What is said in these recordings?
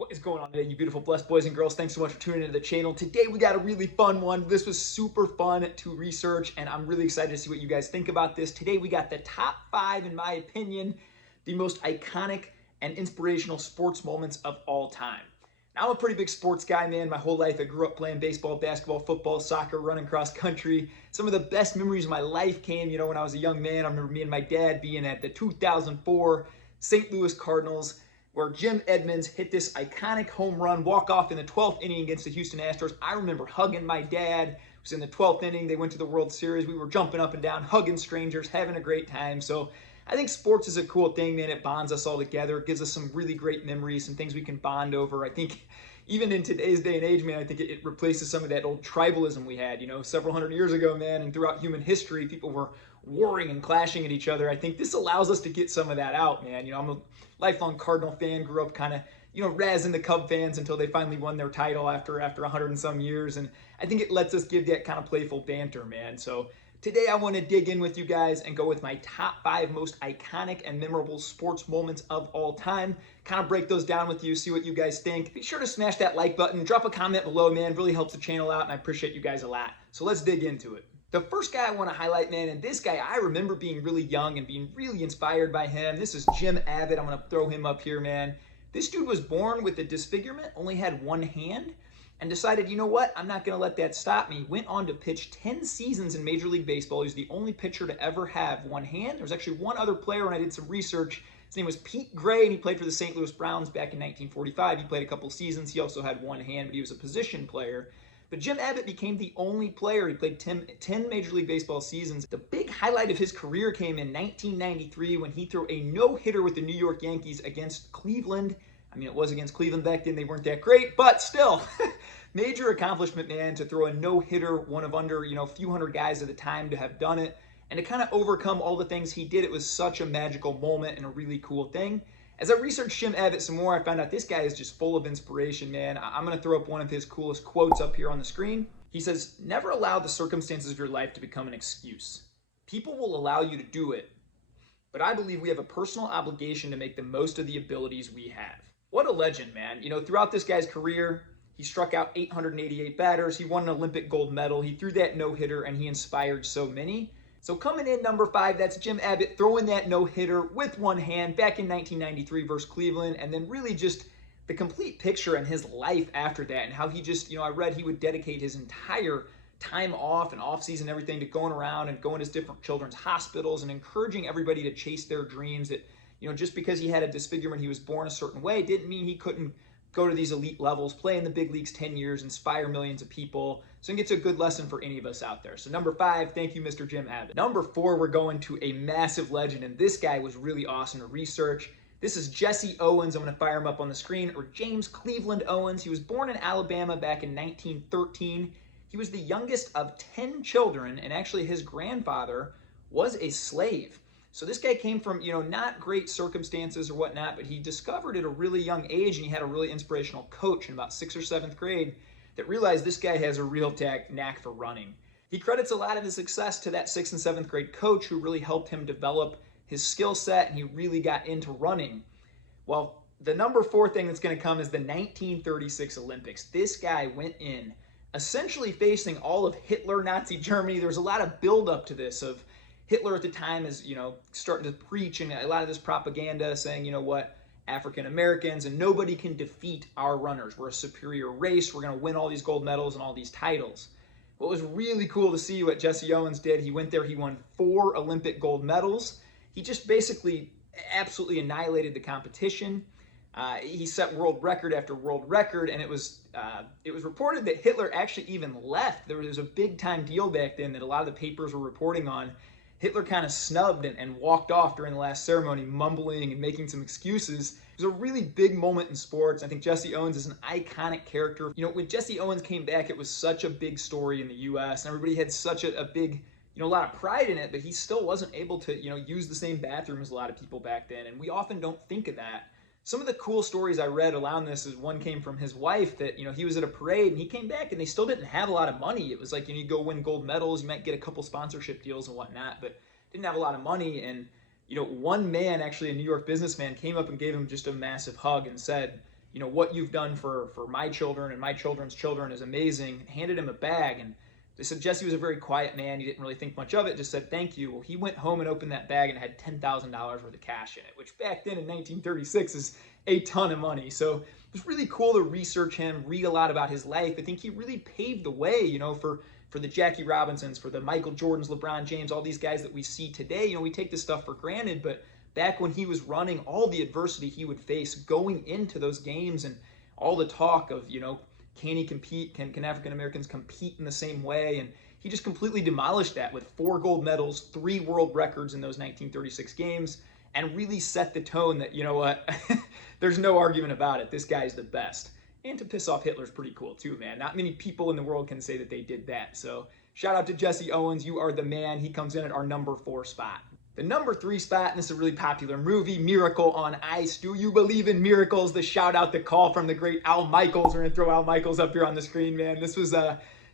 What is going on today, you beautiful blessed boys and girls? Thanks so much for tuning into the channel. Today we got a really fun one. This was super fun to research, and I'm really excited to see what you guys think about this. Today we got the top 5, in my opinion, the most iconic and inspirational sports moments of all time. Now, I'm a pretty big sports guy, man. My whole life I grew up playing baseball, basketball, football, soccer, running cross country. Some of the best memories of my life came, when I was a young man. I remember me and my dad being at the 2004 St. Louis Cardinals, where Jim Edmonds hit this iconic home run walk-off in the 12th inning against the Houston Astros. I remember hugging my dad. It was in the 12th inning. They went to the World Series. We were jumping up and down, hugging strangers, having a great time. So I think sports is a cool thing, man. It bonds us all together. It gives us some really great memories, some things we can bond over. I think even in today's day and age, man, I think it replaces some of that old tribalism we had, several hundred years ago, man, and throughout human history, people were warring and clashing at each other. I think this allows us to get some of that out, man. I'm a lifelong Cardinal fan, grew up kind of, razzing the Cub fans until they finally won their title after 100 and some years. And I think it lets us give that kind of playful banter, man. So today I want to dig in with you guys and go with my top 5 most iconic and memorable sports moments of all time. Kind of break those down with you, see what you guys think. Be sure to smash that like button, drop a comment below, man. It really helps the channel out, and I appreciate you guys a lot. So let's dig into it. The first guy I want to highlight, man, and this guy, I remember being really young and being really inspired by him. This is Jim Abbott. I'm going to throw him up here, man. This dude was born with a disfigurement, only had one hand, and decided, you know what, I'm not going to let that stop me. Went on to pitch 10 seasons in Major League Baseball. He was the only pitcher to ever have one hand. There was actually one other player when I did some research. His name was Pete Gray, and he played for the St. Louis Browns back in 1945. He played a couple seasons. He also had one hand, but he was a position player. But Jim Abbott became the only player. He played 10 Major League Baseball seasons. The big highlight of his career came in 1993 when he threw a no-hitter with the New York Yankees against Cleveland. I mean, it was against Cleveland back then. They weren't that great, but still, major accomplishment, man, to throw a no-hitter, one of under, a few hundred guys at the time to have done it. And to kind of overcome all the things he did, it was such a magical moment and a really cool thing. As I researched Jim Abbott some more, I found out this guy is just full of inspiration, man. I'm going to throw up one of his coolest quotes up here on the screen. He says, "Never allow the circumstances of your life to become an excuse. People will allow you to do it, but I believe we have a personal obligation to make the most of the abilities we have." What a legend, man. Throughout this guy's career, he struck out 888 batters. He won an Olympic gold medal. He threw that no-hitter, and he inspired so many. So coming in number 5, that's Jim Abbott throwing that no-hitter with one hand back in 1993 versus Cleveland, and then really just the complete picture and his life after that, and how he just, I read he would dedicate his entire time off and off-season everything to going around and going to different children's hospitals and encouraging everybody to chase their dreams. That, just because he had a disfigurement, he was born a certain way, didn't mean he couldn't go to these elite levels, play in the big leagues 10 years, inspire millions of people. So I think it's a good lesson for any of us out there. So number 5, thank you, Mr. Jim Abbott. Number 4, we're going to a massive legend, and this guy was really awesome to research. This is Jesse Owens. I'm going to fire him up on the screen, or James Cleveland Owens. He was born in Alabama back in 1913. He was the youngest of 10 children, and actually his grandfather was a slave. So this guy came from, not great circumstances or whatnot, but he discovered at a really young age, and he had a really inspirational coach in about 6th or 7th grade that realized this guy has a real knack for running. He credits a lot of his success to that 6th and 7th grade coach who really helped him develop his skill set, and he really got into running. Well, the number 4 thing that's going to come is the 1936 Olympics. This guy went in essentially facing all of Hitler, Nazi Germany. There was a lot of buildup to this of Hitler at the time is, starting to preach and a lot of this propaganda saying, African Americans and nobody can defeat our runners. We're a superior race. We're going to win all these gold medals and all these titles. What was really cool to see what Jesse Owens did, he went there, he won 4 Olympic gold medals. He just basically absolutely annihilated the competition. He set world record after world record, and it was reported that Hitler actually even left. There was a big time deal back then that a lot of the papers were reporting on. Hitler kind of snubbed and walked off during the last ceremony, mumbling and making some excuses. It was a really big moment in sports. I think Jesse Owens is an iconic character. When Jesse Owens came back, it was such a big story in the U.S., and everybody had such a big, a lot of pride in it, but he still wasn't able to, use the same bathroom as a lot of people back then, and we often don't think of that. Some of the cool stories I read around this is one came from his wife that, he was at a parade and he came back and they still didn't have a lot of money. It was like, you go win gold medals, you might get a couple sponsorship deals and whatnot, but didn't have a lot of money. And, one man, actually a New York businessman, came up and gave him just a massive hug and said, what you've done for my children and my children's children is amazing. Handed him a bag, and they said Jesse was a very quiet man. He didn't really think much of it, just said thank you. Well, he went home and opened that bag and it had $10,000 worth of cash in it, which back then in 1936 is a ton of money. So it was really cool to research him, read a lot about his life. I think he really paved the way, for the Jackie Robinsons, for the Michael Jordans, LeBron James, all these guys that we see today. We take this stuff for granted, but back when he was running, all the adversity he would face going into those games and all the talk of, can he compete? Can African Americans compete in the same way? And he just completely demolished that with 4 gold medals, 3 world records in those 1936 games, and really set the tone that, there's no argument about it. This guy's the best. And to piss off Hitler's pretty cool too, man. Not many people in the world can say that they did that. So shout out to Jesse Owens. You are the man. He comes in at our number 4 spot. The number 3 spot, and this is a really popular movie, Miracle on Ice. Do you believe in miracles? The shout out, the call from the great Al Michaels. We're going to throw Al Michaels up here on the screen, man. This was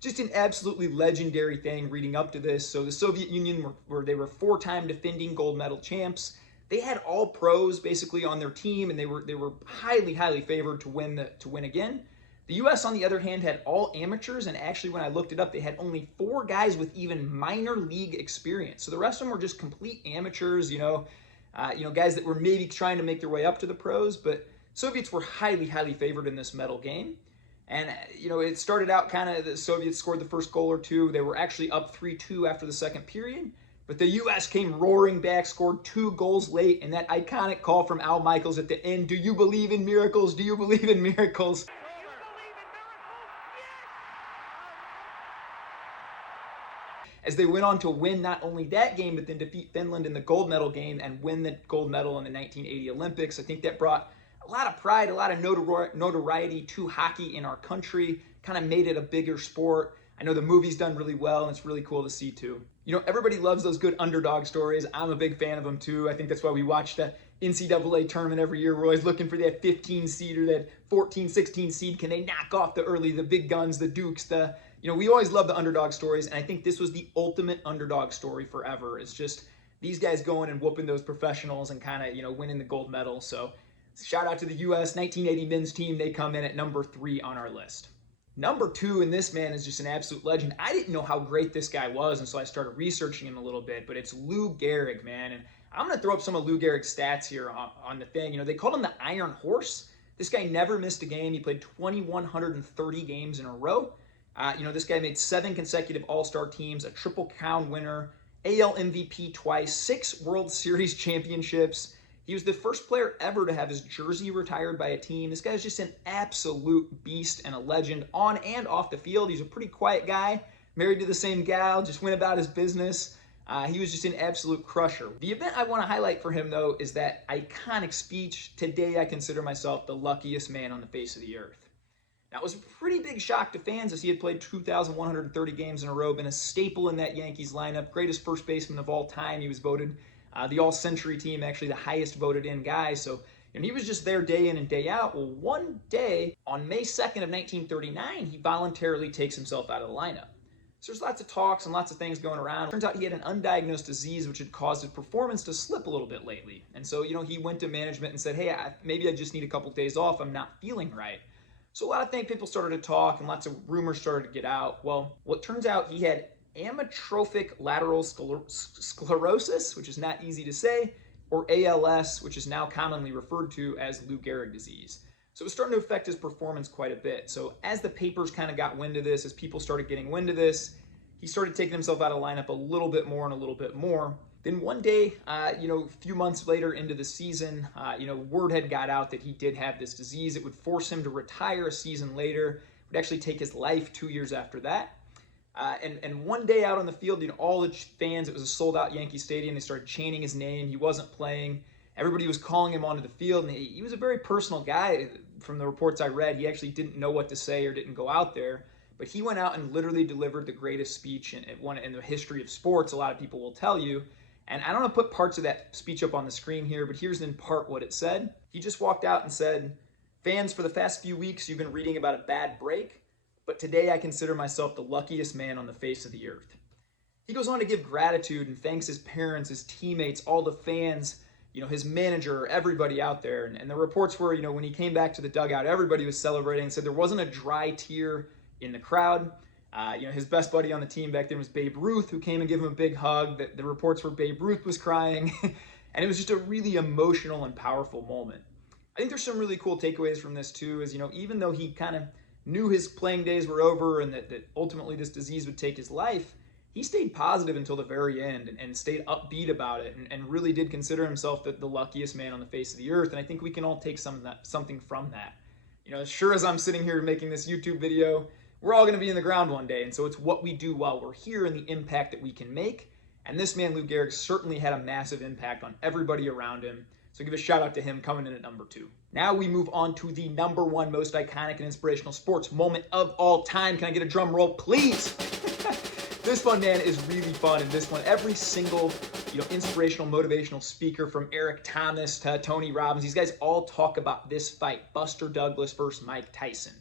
just an absolutely legendary thing reading up to this. So the Soviet Union, they were 4-time defending gold medal champs. They had all pros basically on their team, and they were highly, highly favored to win again. The U.S., on the other hand, had all amateurs, and actually when I looked it up, they had only 4 guys with even minor league experience. So the rest of them were just complete amateurs, guys that were maybe trying to make their way up to the pros, but Soviets were highly, highly favored in this medal game. And, it started out kind of the Soviets scored the first goal or two. They were actually up 3-2 after the second period. But the U.S. came roaring back, scored 2 goals late, and that iconic call from Al Michaels at the end, do you believe in miracles? Do you believe in miracles? As they went on to win not only that game, but then defeat Finland in the gold medal game and win the gold medal in the 1980 Olympics. I think that brought a lot of pride, a lot of notoriety to hockey in our country, kind of made it a bigger sport. I know the movie's done really well, and it's really cool to see too. Everybody loves those good underdog stories. I'm a big fan of them too. I think that's why we watch the NCAA tournament every year. We're always looking for that 15 seed or that 14, 16 seed. Can they knock off the big guns, the Dukes, we always love the underdog stories. And I think this was the ultimate underdog story forever. It's just these guys going and whooping those professionals and kind of, winning the gold medal. So shout out to the U.S. 1980 men's team. They come in at number 3 on our list. Number 2, and this man is just an absolute legend. I didn't know how great this guy was, and so I started researching him a little bit, but it's Lou Gehrig, man. And I'm going to throw up some of Lou Gehrig's stats here on the thing. They called him the Iron Horse. This guy never missed a game. He played 2,130 games in a row. This guy made 7 consecutive All-Star teams, a Triple Crown winner, AL MVP twice, 6 World Series championships. He was the first player ever to have his jersey retired by a team. This guy's just an absolute beast and a legend on and off the field. He's a pretty quiet guy, married to the same gal, just went about his business. He was just an absolute crusher. The event I want to highlight for him, though, is that iconic speech, "Today I consider myself the luckiest man on the face of the earth." Now, it was a pretty big shock to fans as he had played 2,130 games in a row, been a staple in that Yankees lineup, greatest first baseman of all time. He was voted the all-century team, actually the highest voted in guy. So, he was just there day in and day out. Well, one day on May 2nd of 1939, he voluntarily takes himself out of the lineup. So there's lots of talks and lots of things going around. Turns out he had an undiagnosed disease which had caused his performance to slip a little bit lately. And so, he went to management and said, hey, maybe I just need a couple days off. I'm not feeling right. So a lot of people started to talk and lots of rumors started to get out. Well, what turns out he had amyotrophic lateral sclerosis, which is not easy to say, or ALS, which is now commonly referred to as Lou Gehrig disease. So it was starting to affect his performance quite a bit. So as the papers kind of got wind of this, as people started getting wind of this, he started taking himself out of lineup a little bit more and a little bit more. Then one day, a few months later into the season, word had got out that he did have this disease. It would force him to retire a season later. It would actually take his life 2 years after that. And one day out on the field, all the fans, it was a sold-out Yankee Stadium. They started chanting his name. He wasn't playing. Everybody was calling him onto the field. And he was a very personal guy. From the reports I read, he actually didn't know what to say or didn't go out there. But he went out and literally delivered the greatest speech in the history of sports, a lot of people will tell you. And I don't want to put parts of that speech up on the screen here, but here's in part what it said. He just walked out and said, "Fans, for the past few weeks, you've been reading about a bad break, but today I consider myself the luckiest man on the face of the earth." He goes on to give gratitude and thanks his parents, his teammates, all the fans, his manager, everybody out there. And the reports were, when he came back to the dugout, everybody was celebrating and said there wasn't a dry tear in the crowd. His best buddy on the team back then was Babe Ruth, who came and gave him a big hug. The reports were Babe Ruth was crying. And it was just a really emotional and powerful moment. I think there's some really cool takeaways from this too, is, even though he kind of knew his playing days were over and that ultimately this disease would take his life, he stayed positive until the very end and stayed upbeat about it and really did consider himself the luckiest man on the face of the earth. And I think we can all take something from that. As sure as I'm sitting here making this YouTube video, we're all going to be in the ground one day. And so it's what we do while we're here and the impact that we can make. And this man, Lou Gehrig, certainly had a massive impact on everybody around him. So give a shout out to him coming in at number 2. Now we move on to the number 1 most iconic and inspirational sports moment of all time. Can I get a drum roll, please? This one, man, is really fun. And this one, every single, inspirational, motivational speaker from Eric Thomas to Tony Robbins, these guys all talk about this fight, Buster Douglas versus Mike Tyson.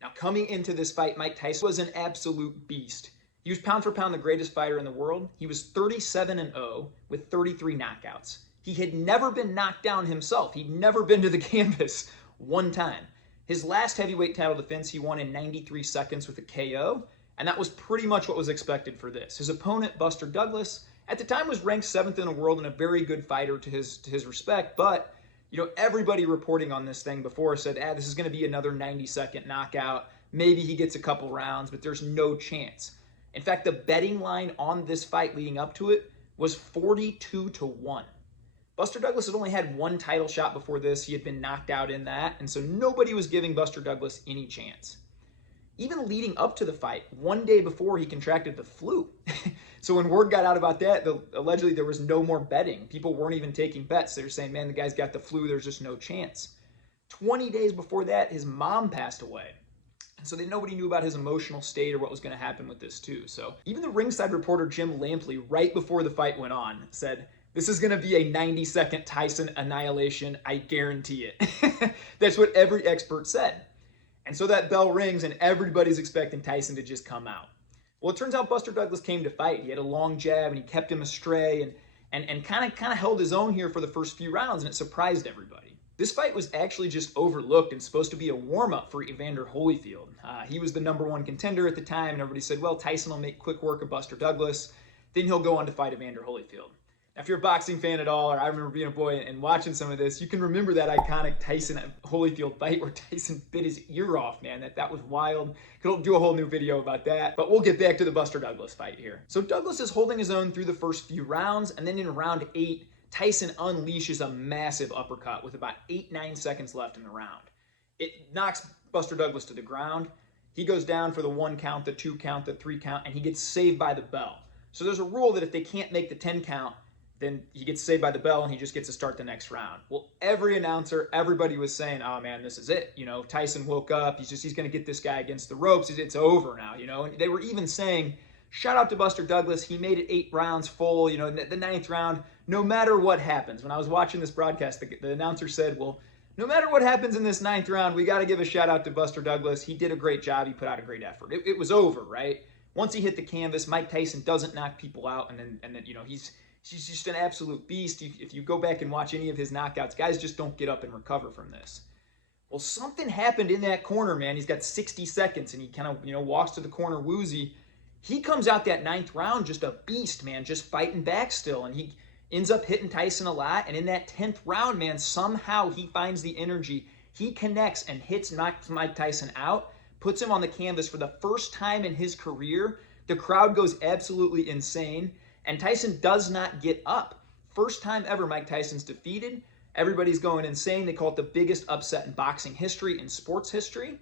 Now, coming into this fight, Mike Tyson was an absolute beast. He was pound for pound the greatest fighter in the world. He was 37-0 with 33 knockouts. He had never been knocked down himself. He'd never been to the canvas one time. His last heavyweight title defense, he won in 93 seconds with a KO, and that was pretty much what was expected for this. His opponent, Buster Douglas, at the time was ranked 7th in the world and a very good fighter to his respect, but everybody reporting on this thing before said, this is going to be another 90-second knockout. Maybe he gets a couple rounds, but there's no chance. In fact, the betting line on this fight leading up to it was 42-1. Buster Douglas had only had one title shot before this. He had been knocked out in that, and so nobody was giving Buster Douglas any chance. Even leading up to the fight, one day before, he contracted the flu. So when word got out about that, allegedly there was no more betting. People weren't even taking bets. They were saying, man, the guy's got the flu. There's just no chance. 20 days before that, his mom passed away. And so nobody knew about his emotional state or what was going to happen with this too. So even the ringside reporter, Jim Lampley, right before the fight went on, said, this is going to be a 90-second Tyson annihilation. I guarantee it. That's what every expert said. And so that bell rings and everybody's expecting Tyson to just come out. Well, it turns out Buster Douglas came to fight. He had a long jab and he kept him astray and kind of held his own here for the first few rounds, and it surprised everybody. This fight was actually just overlooked and supposed to be a warm-up for Evander Holyfield. He was the number 1 contender at the time, and everybody said, well, Tyson will make quick work of Buster Douglas. Then he'll go on to fight Evander Holyfield. Now, if you're a boxing fan at all, or I remember being a boy and watching some of this, you can remember that iconic Tyson-Holyfield fight where Tyson bit his ear off, man. That was wild. Could do a whole new video about that. But we'll get back to the Buster Douglas fight here. So Douglas is holding his own through the first few rounds, and then in round 8, Tyson unleashes a massive uppercut with about 8-9 seconds left in the round. It knocks Buster Douglas to the ground. He goes down for the 1 count, the 2 count, the 3 count, and he gets saved by the bell. So there's a rule that if they can't make the 10 count, then he gets saved by the bell and he just gets to start the next round. Well, every announcer, everybody was saying, oh man, this is it. Tyson woke up. He's going to get this guy against the ropes. It's over now, And they were even saying, shout out to Buster Douglas. He made it 8 rounds full, the 9th round, no matter what happens. When I was watching this broadcast, the announcer said, well, no matter what happens in this 9th round, we got to give a shout out to Buster Douglas. He did a great job. He put out a great effort. It was over, right? Once he hit the canvas, Mike Tyson doesn't knock people out. And then he's just an absolute beast. If you go back and watch any of his knockouts, guys just don't get up and recover from this. Well, something happened in that corner, man. He's got 60 seconds, and he kind of, walks to the corner woozy. He comes out that 9th round just a beast, man, just fighting back still, and he ends up hitting Tyson a lot. And in that 10th round, man, somehow he finds the energy. He connects and knocks Mike Tyson out, puts him on the canvas for the first time in his career. The crowd goes absolutely insane. And Tyson does not get up. First time ever Mike Tyson's defeated. Everybody's going insane. They call it the biggest upset in boxing history, in sports history.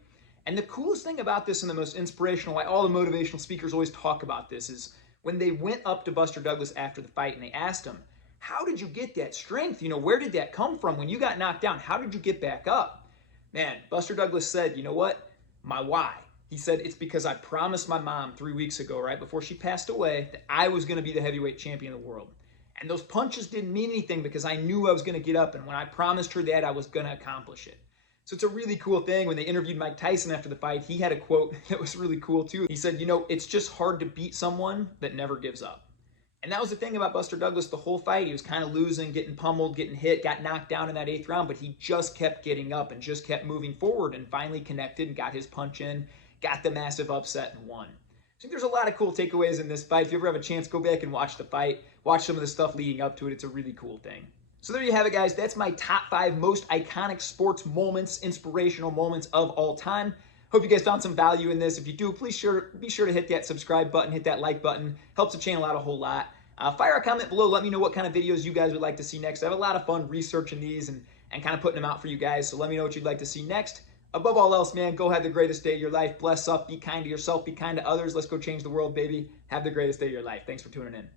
And the coolest thing about this and the most inspirational, why all the motivational speakers always talk about this, is when they went up to Buster Douglas after the fight and they asked him, how did you get that strength? Where did that come from? When you got knocked down, how did you get back up? Man, Buster Douglas said, you know what? My why. He said, it's because I promised my mom 3 weeks ago, right before she passed away, that I was going to be the heavyweight champion of the world. And those punches didn't mean anything because I knew I was going to get up. And when I promised her that, I was going to accomplish it. So it's a really cool thing. When they interviewed Mike Tyson after the fight, he had a quote that was really cool too. He said, it's just hard to beat someone that never gives up. And that was the thing about Buster Douglas the whole fight. He was kind of losing, getting pummeled, getting hit, got knocked down in that 8th round, but he just kept getting up and just kept moving forward and finally connected and got his punch in, got the massive upset and won. I think there's a lot of cool takeaways in this fight. If you ever have a chance, go back and watch the fight. Watch some of the stuff leading up to it. It's a really cool thing. So there you have it, guys. That's my top 5 most iconic sports moments, inspirational moments of all time. Hope you guys found some value in this. If you do, please be sure to hit that subscribe button, hit that like button. Helps the channel out a whole lot. Fire a comment below. Let me know what kind of videos you guys would like to see next. I have a lot of fun researching these and kind of putting them out for you guys. So let me know what you'd like to see next. Above all else, man, go have the greatest day of your life. Bless up. Be kind to yourself. Be kind to others. Let's go change the world, baby. Have the greatest day of your life. Thanks for tuning in.